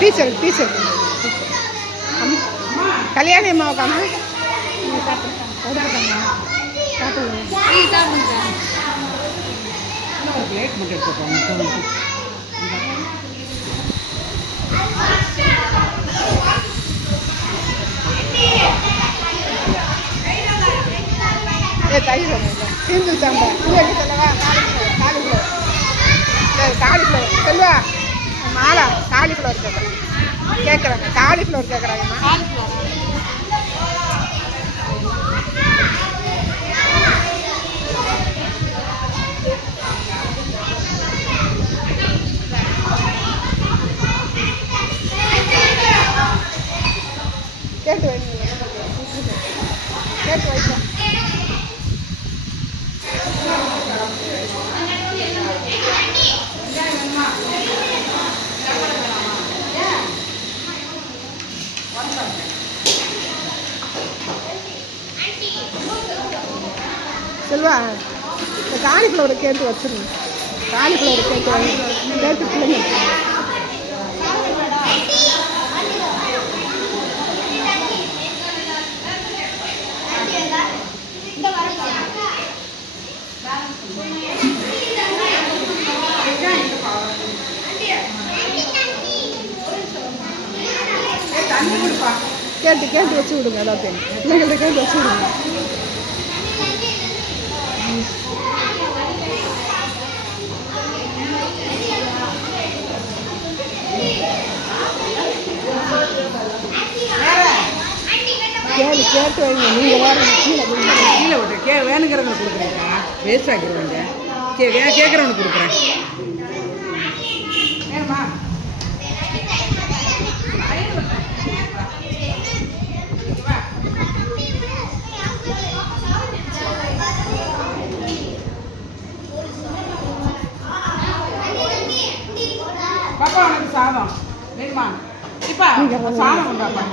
Teacher Kalyani அம்மாவுக்காமா plate மட்டும் எடுத்துக்கோங்க. தயிர் தீர்ந்து சாம்பா இல்லை சொல்லவா காலிஃப்ளவர் சொல்லுவா மாலா காலிஃப்ளவர் கேட்குறாங்க காலிஃப்ளவர் கேட்குறாங்கம்மா. கேட்டு வைங்க கேட்டு வைப்போம். செல்வா இந்த காலிஃப்ளவரை கேட்டு வச்சிருங்க. காலிஃப்ளவரை கேட்டு பிள்ளைங்க கேட்டு வச்சு விடுங்க. எல்லாத்தையும் பிள்ளைங்கள்ட்ட கேட்டு வச்சு விடுங்க. கேட்டு வைங்க. நீங்கள் வேறு கீழே விட்டு வேணுங்கிறவங்க கொடுக்குறீங்க. வேஸ்ட் ஆக்கிடுவாங்க. கேட்குறவனுக்கு கொடுக்குறேன். ஏமா பாப்பா உனக்கு சாதம் வேணுமா? இப்போ சாதம் கொண்டாப்பா.